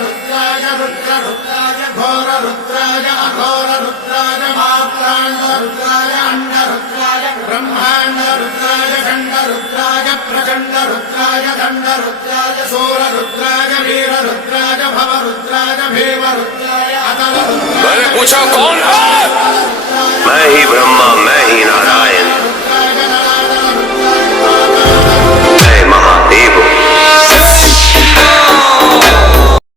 रुद्राय घोर रुद्राय अघोर रुद्राय मात्रांड रुद्राय अंड रुद्राय ब्रह्मांड रुद्राय खंड रुद्राय प्रचंड रुद्राय दंड रुद्राय सूर रुद्राय वीर रुद्राय भव रुद्राय भीम रुद्राय अतल रुद्राय। मैंने पूछा कौन है? मैं ही ब्रह्मा, मैं ही नारायण।